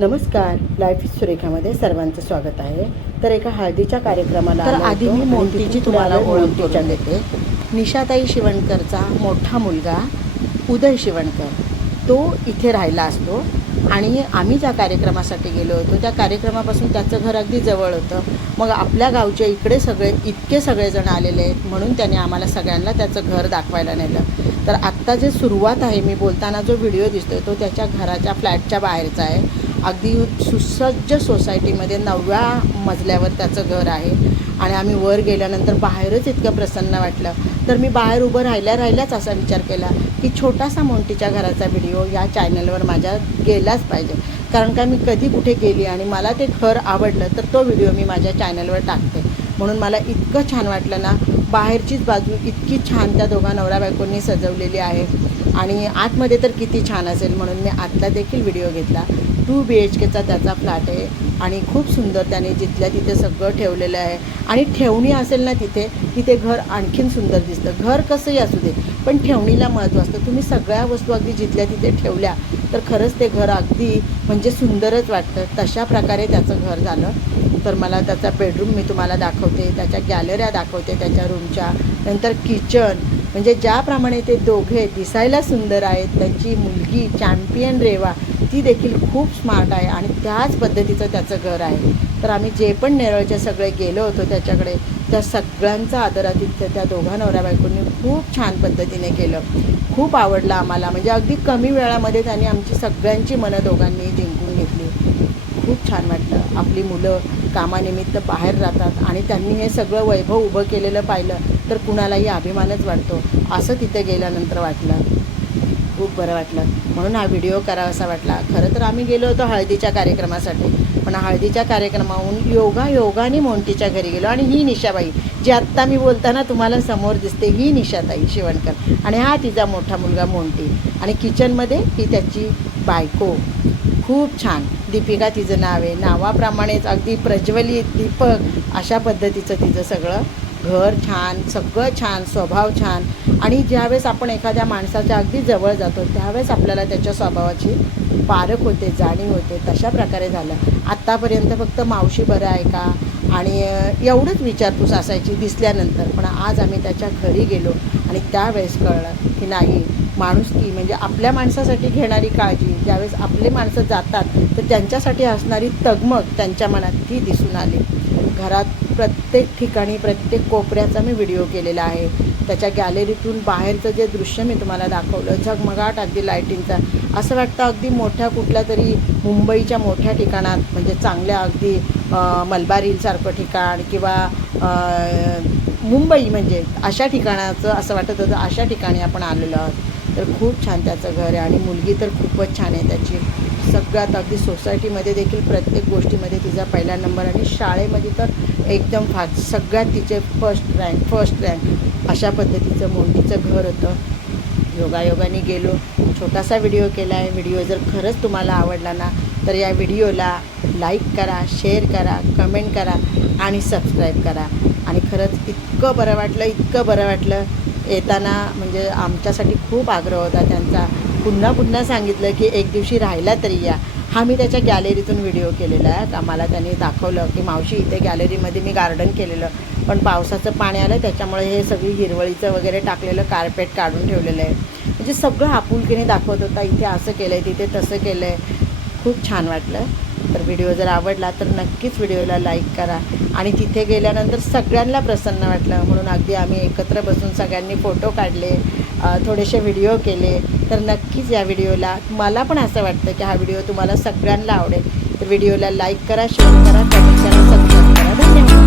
नमस्कार, life is सुरेखामध्ये सर्वांचं स्वागत आहे। तर एका हळदीच्या कार्यक्रमाला तर आधी मी मोंटीची तुम्हाला ओळख करून देते। निशाताई शिवणकरचा मोठा मुलगा उदय शिवणकर तो इथे राहिला असतो आणि आम्ही ज्या कार्यक्रमासाठी गेलो होतो त्या कार्यक्रमापासून त्याचं घर अगदी जवळ होतं। मग आपल्या गावच्या इकडे इतके सगळेजण आलेले आहेत म्हणून त्याने आम्हाला सगळ्यांना त्याचं घर दाखवायला नेलं। तर आत्ता जे सुरुवात आहे, मी बोलताना जो व्हिडिओ दिसतोय तो त्याच्या घराच्या फ्लॅटच्या बाहेरचा आहे। अगदी सुसज्ज सोसायटीमध्ये 9व्या मजल्यावर त्याचं घर आहे आणि आम्ही वर गेल्यानंतर बाहेरच इतकं प्रसन्न वाटलं। तर मी बाहेर उभं राहिल्याच असा विचार केला की छोटासा मोंटीच्या घराचा व्हिडिओ या चॅनलवर माझ्या गेलाच पाहिजे, कारण का मी कधी कुठे गेली आणि मला ते घर आवडलं तर तो व्हिडिओ मी माझ्या चॅनलवर टाकते। म्हणून मला इतकं छान वाटलं ना, बाहेरचीच बाजू इतकी छान त्या दोघा नवरा बायकोंनी सजवलेली आहे आणि आतमध्ये तर किती छान असेल, म्हणून मी आतला देखील व्हिडिओ घेतला। 2 BHKचा त्याचा फ्लॅट आहे आणि खूप सुंदर त्याने जिथल्या तिथे सगळं ठेवलेलं आहे आणि ठेवणी असेल ना तिथे घर आणखीन सुंदर दिसतं। घर कसंही असू दे पण ठेवणीला महत्त्व असतं। तुम्ही सगळ्या वस्तू अगदी जिथल्या तिथे ठेवल्या तर खरंच ते घर अगदी म्हणजे सुंदरच वाटतं। तशा प्रकारे त्याचं घर झालं। तर मला त्याचा बेडरूम मी तुम्हाला दाखवते, त्याच्या गॅलऱ्या दाखवते त्याच्या रूमच्या, नंतर किचन, म्हणजे ज्याप्रमाणे ते दोघे दिसायला सुंदर आहेत, त्यांची मुलगी चॅम्पियन रेवा ती देखील खूप स्मार्ट आहे आणि त्याच पद्धतीचं त्याचं घर आहे। तर आम्ही जे पण नेरळचे सगळे गेलो होतो त्याच्याकडे, त्या सगळ्यांचा आदरातिथ्य त्या दोघा नवऱ्या बायकोंनी खूप छान पद्धतीने केलं। खूप आवडलं आम्हाला, म्हणजे अगदी कमी वेळामध्ये त्यांनी आमची सगळ्यांची मनं दोघांनी जिंकून घेतली। खूप छान वाटलं। आपली मुलं कामानिमित्त बाहेर राहतात आणि त्यांनी हे सगळं वैभव उभं केलेलं पाहिलं तर कुणालाही अभिमानच वाटतो, असं तिथे गेल्यानंतर वाटलं। खूप बरं वाटलं, म्हणून हा व्हिडिओ करावासा वाटला। खरं तर आम्ही गेलो होतो हळदीच्या कार्यक्रमासाठी, पण हळदीच्या कार्यक्रमाहून योगाने मोंटीच्या घरी गेलो आणि ही निशाबाई जी आत्ता मी बोलताना तुम्हाला समोर दिसते ही निशाताई शिवणकर आणि हा तिचा मोठा मुलगा मोंटी आणि किचनमध्ये ही त्याची बायको खूप छान दीपिका तिचं नाव आहे। नावाप्रमाणेच अगदी प्रज्वलित दीपक अशा पद्धतीचं तिचं सगळं घर छान, सगळं छान, स्वभाव छान। आणि ज्यावेळेस आपण एखाद्या माणसाच्या अगदी जवळ जातो त्यावेळेस आपल्याला त्याच्या स्वभावाची पारख होते, जाणीव होते। तशा प्रकारे झालं। आत्तापर्यंत फक्त मावशी बरं आहे का आणि एवढंच विचारपूस असायची दिसल्यानंतर, पण आज आम्ही त्याच्या घरी गेलो आणि त्यावेळेस कळलं की नाही, माणुसकी म्हणजे आपल्या माणसासाठी घेणारी काळजी, ज्यावेळेस आपले माणसं जातात तर त्यांच्यासाठी असणारी तगमग त्यांच्या मनात ती दिसून आली। घरात प्रत्येक ठिकाणी प्रत्येक कोपऱ्याचा मी व्हिडिओ केलेला आहे। त्याच्या गॅलरीतून बाहेरचं जे दृश्य मी तुम्हाला दाखवलं, झगमगाट अगदी लाईटिंगचा, असं वाटतं अगदी मोठ्या कुठल्या तरी मुंबईच्या मोठ्या ठिकाणात, म्हणजे चांगल्या अगदी मलबार हिलसारखं ठिकाण किंवा मुंबई म्हणजे अशा ठिकाणाचं असं वाटत होतं, अशा ठिकाणी आपण आलेलो आहोत। तर खूप छान त्याचं घर आहे आणि मुलगी तर खूपच छान आहे त्याची। सगळ्यात अगदी सोसायटीमध्ये देखील प्रत्येक गोष्टीमध्ये तिचा पहिला नंबर आणि शाळेमध्ये तर एकदम फास्ट, सगळ्यात तिचे फर्स्ट रँक अशा पद्धतीचं मोंटीचं घर होतं। योगायोगाने गेलो, छोटासा व्हिडिओ केला आहे। व्हिडिओ जर खरंच तुम्हाला आवडला ना तर या व्हिडिओला लाईक करा, शेअर करा, कमेंट करा आणि सबस्क्राईब करा। आणि खरंच इतकं बरं वाटलं येताना, म्हणजे आमच्यासाठी खूप आग्रह होता त्यांचा, पुन्हा सांगितलं की एक दिवशी राहायला तरी या। हा मी त्याच्या गॅलरीतून व्हिडिओ केलेला आहे। आम्हाला त्यांनी दाखवलं की मावशी इथे गॅलरीमध्ये मी गार्डन केलेलं, पण पावसाचं पाणी आलं त्याच्यामुळे हे सगळी हिरवळीचं वगैरे टाकलेलं कार्पेट काढून ठेवलेलं आहे। म्हणजे सगळं आपुलकीने दाखवत होता, इथे असं केलं आहे, तिथे तसं केलं आहे। खूप छान वाटलं। तर व्हिडिओ जर आवडला तर नक्कीच व्हिडिओला लाईक करा आणि तिथे गेल्यानंतर सगळ्यांना प्रसन्न वाटलं म्हणून अगदी आम्ही एकत्र बसून सगळ्यांनी फोटो काढले, थोडेसे व्हिडिओ केले। तर नक्कीच या व्हिडिओला, मला पण असं वाटतं की हा व्हिडिओ तुम्हाला सगळ्यांना आवडेल। तर व्हिडिओला लाईक करा, शेअर करा, कमेंट करा, सबस्क्राईब करा। धन्यवाद।